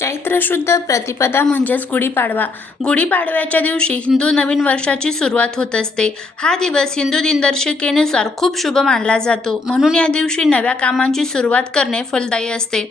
चैत्र शुद्ध प्रतिपदा म्हणजेच गुढीपाडवा. गुढीपाडव्याच्या दिवशी हिंदू नवीन वर्षाची सुरुवात होत असते. हा दिवस हिंदू दिनदर्शिकेनुसार खूप शुभ मानला जातो. म्हणून या दिवशी नव्या कामांची सुरुवात करणे फलदायी असते.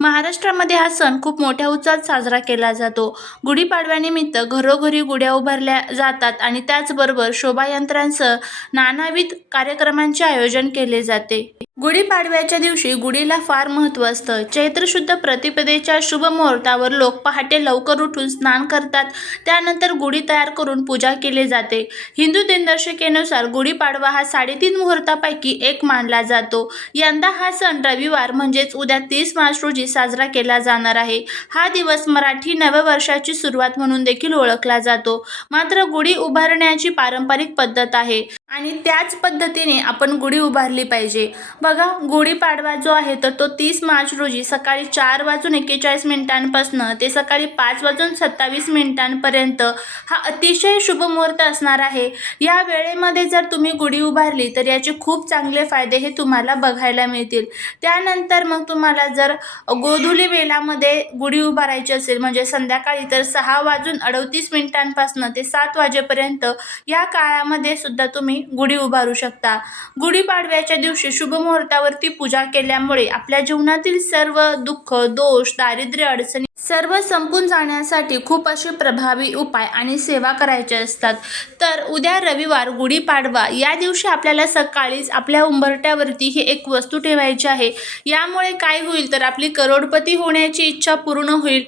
महाराष्ट्रामध्ये हा सण खूप मोठ्या उत्साहात साजरा केला जातो. गुढीपाडव्यानिमित्त घरोघरी गुढ्या उभारल्या जातात आणि त्याचबरोबर शोभायंत्रांसह नानाविध कार्यक्रमांचे आयोजन केले जाते. गुढीपाडव्याच्या दिवशी गुढीला फार महत्त्व असतं. चैत्रशुद्ध प्रतिपदेच्या शुभ मुहूर्तावर लोक पहाटे लवकर उठून स्नान करतात. त्यानंतर गुढी तयार करून पूजा केली जाते. हिंदू दिनदर्शिकेनुसार गुढीपाडवा हा साडेतीन मुहूर्तापैकी एक मानला जातो. यंदा हा सण रविवार म्हणजेच उद्या तीस मार्च रोजी साजरा केला जाणार आहे. हा दिवस मराठी नववर्षाची सुरुवात म्हणून देखील ओळखला जातो. मात्र गुढी उभारण्याची पारंपरिक पद्धत आहे. आणि त्याच पद्धतीने आपण गुढी उभारली पाहिजे. बघा गुढीपाडवा जो आहे तर तो तीस मार्च रोजी सकाळी चार वाजून एक्केचाळीस मिनिटांपासून ते सकाळी पाच वाजून सत्तावीस मिनिटांपर्यंत हा अतिशय शुभ मुहूर्त असणार आहे. या वेळेमध्ये जर तुम्ही गुढी उभारली तर याचे खूप चांगले फायदे हे तुम्हाला बघायला मिळतील. त्यानंतर मग तुम्हाला जर गोधुली वेळामध्ये गुढी उभारायची असेल म्हणजे संध्याकाळी तर सहा वाजून अडतीस मिनिटांपासून ते सात वाजेपर्यंत या काळामध्ये सुद्धा तुम्ही गुढी उभारू शकता. गुढीपाडव्याच्या दिवशी शुभ मुहूर्तावरती पूजा केल्यामुळे आपल्या जीवनातील सर्व दुःख दोष दारिद्र्य अडचणी सर्व संपून जाण्यासाठी खूप असे प्रभावी उपाय आणि सेवा करायचे असतात. तर उद्या रविवार गुढीपाडवा या दिवशी आपल्याला सकाळीच आपल्या उंबरट्यावरती ही एक वस्तू ठेवायची आहे. यामुळे काय होईल तर आपली करोडपती होण्याची इच्छा पूर्ण होईल.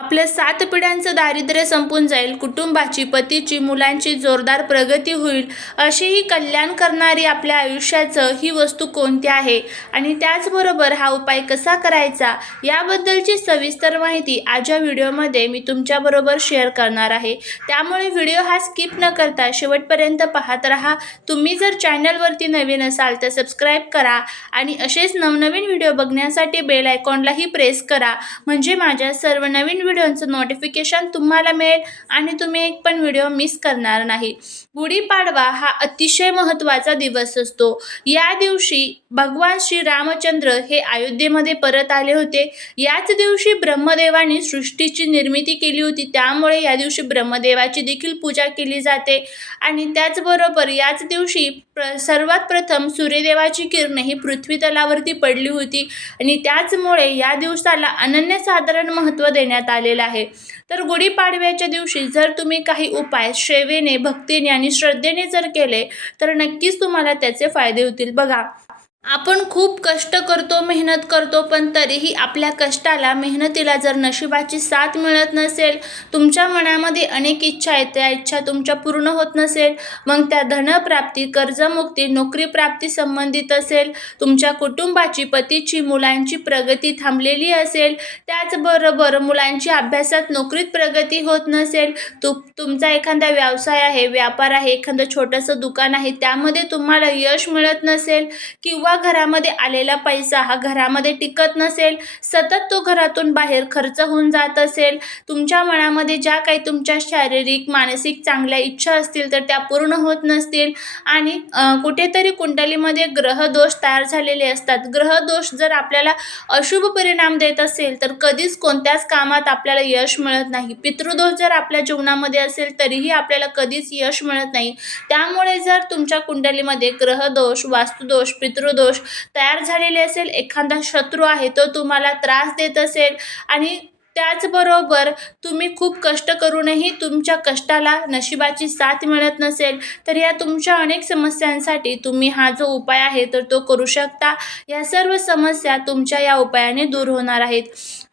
आपल्या सात पिढ्यांचं दारिद्र्य संपून जाईल कुटुंबाची पतीची मुलांची जोरदार प्रगती होईल अशीही कल्याण करणारी आपल्या आयुष्याचं ही वस्तू कोणती आहे? आणि त्याचबरोबर हा उपाय कसा करायचा? याबद्दलची सविस्तर माहिती आज या व्हिडिओमध्ये मी तुमच्याबरोबर शेअर करणार आहे. त्यामुळे व्हिडिओ हा स्किप न करता शेवटपर्यंत पाहत राहा. तुम्ही जर चॅनलवरती नवीन असाल तर सबस्क्राईब करा आणि असेच नवनवीन व्हिडिओ बघण्यासाठी बेल आयकॉनलाही प्रेस करा. म्हणजे माझ्या सर्व नवीन व्हिडिओंचं नोटिफिकेशन तुम्हाला मिळेल आणि तुम्ही एक पण व्हिडिओ मिस करणार नाही. गुढीपाडवा हा अतिशय महत्त्वाचा दिवस असतो. या दिवशी भगवान श्री रामचंद्र हे अयोध्येमध्ये परत आले होते. याच दिवशी ब्रह्मदेवाने सृष्टीची निर्मिती केली होती. त्यामुळे या दिवशी ब्रह्मदेवाची देखील पूजा केली जाते. आणि त्याचबरोबर याच दिवशी प्र सर्वात प्रथम सूर्यदेवाची किरणे ही पृथ्वी तलावरती पडली होती. आणि त्याचमुळे या दिवसाला अनन्यसाधारण महत्त्व देण्यात आलेलं आहे. तर गुढीपाडव्याच्या दिवशी जर तुम्ही काही उपाय सेवेने भक्तीने आणि श्रद्धेने जर केले तर नक्कीच तुम्हाला त्याचे फायदे होतील. बघा आपण खूप कष्ट करतो मेहनत करतो पण तरीही आपल्या कष्टाला मेहनतीला जर नशिबाची साथ मिळत नसेल तुमच्या मनामध्ये अनेक इच्छा आहेत. त्या इच्छा तुमच्या पूर्ण होत नसेल मग त्या धनप्राप्ती कर्जमुक्ती नोकरी प्राप्ती संबंधित असेल तुमच्या कुटुंबाची पतीची मुलांची प्रगती थांबलेली असेल त्याचबरोबर मुलांची अभ्यासात नोकरीत प्रगती होत नसेल तु तुमचा एखादा व्यवसाय आहे व्यापार आहे एखादं छोटंसं दुकान आहे त्यामध्ये तुम्हाला यश मिळत नसेल किंवा घरामध्ये आलेला पैसा हा घरामध्ये टिकत नसेल सतत तो घरातून बाहेर खर्च होऊन जात असेल तुमच्या मनामध्ये ज्या काही तुमच्या शारीरिक मानसिक चांगल्या इच्छा असतील तर त्या पूर्ण होत नसतील. आणि कुठेतरी कुंडलीमध्ये ग्रहदोष तयार झालेले असतात. ग्रहदोष जर आपल्याला अशुभ परिणाम देत असेल तर कधीच कोणत्याच कामात आपल्याला यश मिळत नाही. पितृदोष जर आपल्या जीवनामध्ये असेल तरीही आपल्याला कधीच यश मिळत नाही. त्यामुळे जर तुमच्या कुंडलीमध्ये ग्रहदोष वास्तुदोष पितृदोष तयार झालेले असेल एखादा शत्रू आहे तो तुम्हाला त्रास देत असेल आणि त्याचबरोबर तुम्ही खूप कष्ट करूनही तुमच्या कष्टाला नशिबाची साथ मिळत नसेल तर या तुमच्या अनेक समस्यांसाठी तुम्ही हा जो उपाय आहे तर तो करू शकता. या सर्व समस्या तुमच्या या उपायाने दूर होणार आहेत.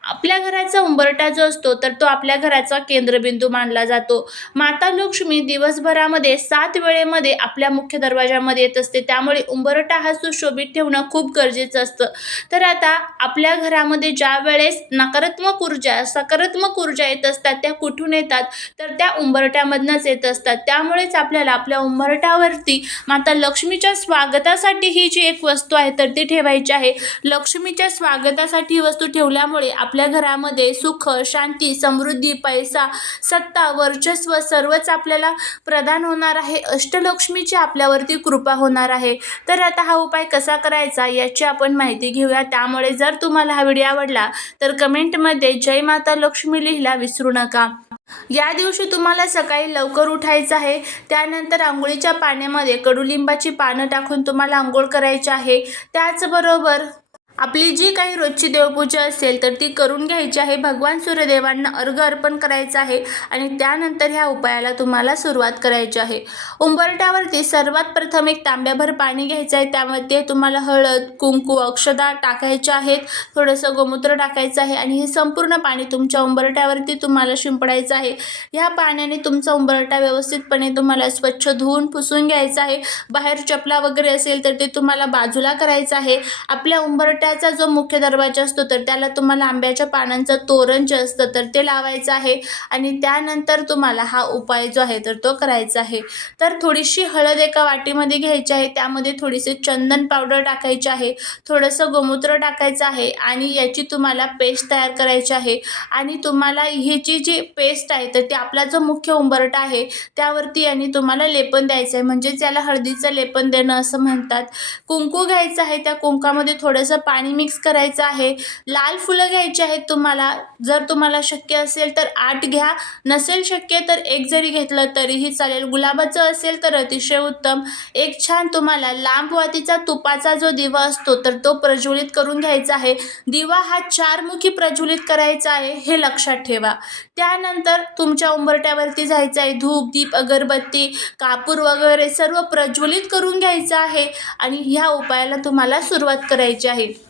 आपल्या घराचा उंबरटा जो असतो तर तो आपल्या घराचा केंद्रबिंदू मानला जातो. माता लक्ष्मी दिवसभरामध्ये सात वेळेमध्ये आपल्या मुख्य दरवाजामध्ये येत असते. त्यामुळे उंबरटा हा सुशोभित ठेवणं खूप गरजेचं असतं. तर आता आपल्या घरामध्ये ज्या वेळेस नकारात्मक ऊर्जा सकारात्मक ऊर्जा येत असतात त्या कुठून येतात? तर त्या उंबरट्यामधनंच येत असतात. त्यामुळेच आपल्याला आपल्या उंबरट्यावरती माता लक्ष्मीच्या स्वागतासाठी ही जी एक वस्तू आहे तर ती ठेवायची आहे. लक्ष्मीच्या स्वागतासाठी ही वस्तू ठेवल्यामुळे आपल्या आपल्या घरामध्ये सुख शांती समृद्धी पैसा सत्ता वर्चस्व सर्वच आपल्याला प्रदान होणार आहे. अष्टलक्ष्मीची आपल्यावरती कृपा होणार आहे. तर आता हा उपाय कसा करायचा याची आपण माहिती घेऊया. त्यामुळे जर तुम्हाला हा व्हिडिओ आवडला तर कमेंटमध्ये जय माता लक्ष्मी लिहिला विसरू नका. या दिवशी तुम्हाला सकाळी लवकर उठायचं आहे. त्यानंतर आंघोळीच्या पाण्यामध्ये कडुलिंबाची पानं टाकून तुम्हाला आंघोळ करायची आहे. त्याचबरोबर आपली जी काही रोजची देवपूजा असेल तर ती करून घ्यायची आहे. भगवान सूर्यदेवांना अर्घ अर्पण करायचं आहे आणि त्यानंतर ह्या उपायाला तुम्हाला सुरुवात करायची आहे. उंबरट्यावरती सर्वात प्रथम एक तांब्याभर पाणी घ्यायचं आहे. त्यामध्ये तुम्हाला हळद कुंकू अक्षदा टाकायच्या आहेत. थोडंसं गोमूत्र टाकायचं आहे आणि हे संपूर्ण पाणी तुमच्या उंबरट्यावरती तुम्हाला शिंपडायचं आहे. ह्या पाण्याने तुमचा उंबरटा व्यवस्थितपणे तुम्हाला स्वच्छ धुवून पुसून घ्यायचा आहे. बाहेर चपला वगैरे असेल तर ते तुम्हाला बाजूला करायचं आहे. आपल्या उंबरट्या उंबरट्याचा जो मुख्य दरवाजा असतो तर त्याला तुम्हाला आंब्याच्या पानांचं तोरण जे असतं तर ते लावायचं आहे. आणि त्यानंतर तुम्हाला हा उपाय जो आहे तर तो करायचा आहे. तर थोडीशी हळद एका वाटीमध्ये घ्यायची आहे. त्यामध्ये थोडीशी चंदन पावडर टाकायची आहे. थोडंसं गोमूत्र टाकायचं आहे आणि याची तुम्हाला पेस्ट तयार करायची आहे. आणि तुम्हाला ह्याची जी पेस्ट आहे तर ते आपला जो मुख्य उंबरटा आहे त्यावरती आणि तुम्हाला लेपन द्यायचं आहे. म्हणजेच याला हळदीचं लेपन देणं असं म्हणतात. कुंकू घ्यायचं आहे. त्या कुंकामध्ये थोडंसं पाणी मिक्स करायचं आहे. लाल फुलं घ्यायची आहेत तुम्हाला. जर तुम्हाला शक्य असेल तर आठ घ्या. नसेल शक्य तर एक जरी घेतलं तरीही चालेल. गुलाबाचं असेल तर अतिशय उत्तम. एक छान तुम्हाला लांब वातीचा तुपाचा जो दिवा असतो तर तो प्रज्वलित करून घ्यायचा आहे. दिवा हा चारमुखी प्रज्वलित करायचा आहे हे लक्षात ठेवा. त्यानंतर तुमच्या उंबरट्यावरती जायचं आहे. धूप दीप अगरबत्ती कापूर वगैरे सर्व प्रज्वलित करून घ्यायचं आहे. आणि ह्या उपायाला तुम्हाला सुरुवात करायची आहे.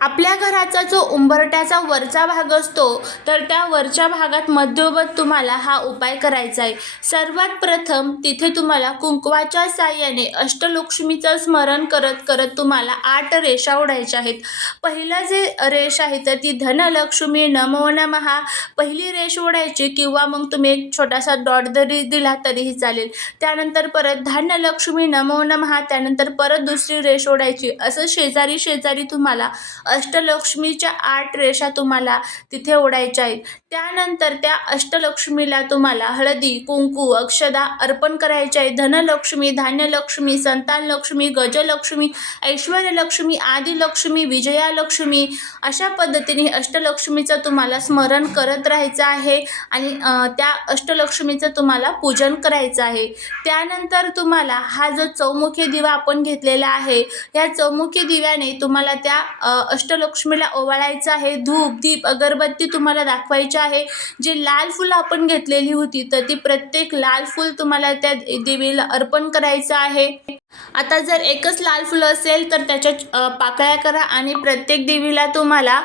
आपल्या घराचा जो उंबरट्याचा वरचा भाग असतो तर त्या वरच्या भागात मध्योबत तुम्हाला हा उपाय करायचा आहे. सर्वात प्रथम तिथे तुम्हाला कुंकवाच्या साह्याने अष्टलक्ष्मीचं स्मरण करत करत तुम्हाला आठ रेषा ओढायच्या आहेत. पहिलं जे रेष आहे तर ती धनलक्ष्मी नमो नमहा पहिली रेष ओढायची किंवा मग तुम्ही एक छोटासा डॉट जरी दिला तरीही चालेल. त्यानंतर परत धान्यलक्ष्मी नमो नमहा त्यानंतर परत दुसरी रेष ओढायची. असं शेजारी शेजारी तुम्हाला अष्टलक्ष्मीच्या आठ रेषा तुम्हाला तिथे ओढायच्या आहेत. त्यानंतर त्या अष्टलक्ष्मीला तुम्हाला हळदी कुंकू अक्षदा अर्पण करायच्या आहे धनलक्ष्मी धान्यलक्ष्मी संतानलक्ष्मी गजलक्ष्मी ऐश्वर्यलक्ष्मी आदिलक्ष्मी विजयालक्ष्मी अशा पद्धतीने अष्टलक्ष्मीचं तुम्हाला स्मरण करत राहायचं आहे आणि त्या अष्टलक्ष्मीचं तुम्हाला पूजन करायचं आहे. त्यानंतर तुम्हाला हा जो चौमुखी दिवा आपण घेतलेला आहे या चौमुखी दिव्याने तुम्हाला त्या अष्टलक्ष्मीला ओवाळायचं आहे. धूप दीप अगरबत्ती तुम्हाला दाखवायची आहे. जी लाल फुलं आपण घेतलेली होती तर ती प्रत्येक लाल फुल तुम्हाला त्या देवीला अर्पण करायचं आहे. आता जर एकच लाल फुलं असेल तर त्याच्या पाकळ्या करा आणि प्रत्येक देवीला तुम्हाला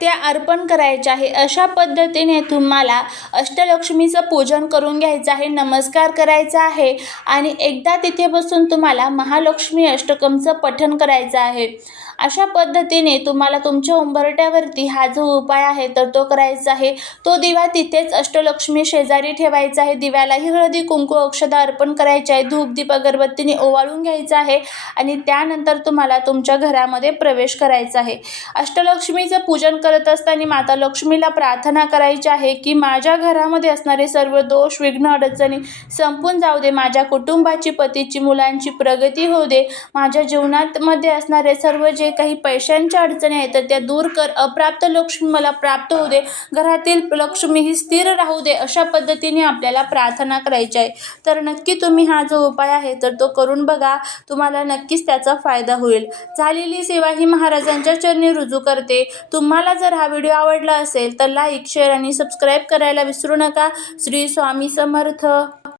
त्या अर्पण करायच्या आहे. अशा पद्धतीने तुम्हाला अष्टलक्ष्मीचं पूजन करून घ्यायचं आहे नमस्कार करायचा आहे आणि एकदा तिथे बसून तुम्हाला महालक्ष्मी अष्टकमचं पठण करायचं आहे. अशा पद्धतीने तुम्हाला तुमच्या उंबरट्यावरती हा जो उपाय आहे तर तो करायचा आहे. तो दिवा तिथेच अष्टलक्ष्मी शेजारी ठेवायचा आहे. दिव्यालाही हळदी कुंकू औषधं अर्पण करायचे आहे. धूप दीप अगरबत्तीने ओवाळून घ्यायचं आहे आणि त्यानंतर तुम्हाला तुमच्या घरामध्ये प्रवेश करायचा आहे. अष्टलक्ष्मीचं पूजन करत असताना माता लक्ष्मीला प्रार्थना करायची आहे की माझ्या घरामध्ये असणारे सर्व दोष विघ्न अडचणी संपून जाऊ दे. माझ्या कुटुंबाची पतीची मुलांची प्रगती होऊ दे. माझ्या जीवनात मध्ये असणारे सर्व जे जे काही पैशांच्या अडचणी आहेत तर त्या दूर कर. अप्राप्त लक्ष्मी मला प्राप्त होऊ दे. घरातील लक्ष्मी ही स्थिर राहू दे अशा पद्धतीने आपल्याला प्रार्थना करायची आहे. तर नक्की तुम्ही हा जो उपाय आहे तर तो करून बघा. तुम्हाला नक्कीच त्याचा फायदा होईल. झालेली सेवा ही महाराजांच्या चरणी रुजू करते. तुम्हाला जर हा व्हिडिओ आवडला असेल तर लाईक शेअर आणि सबस्क्राईब करायला विसरू नका. श्री स्वामी समर्थ.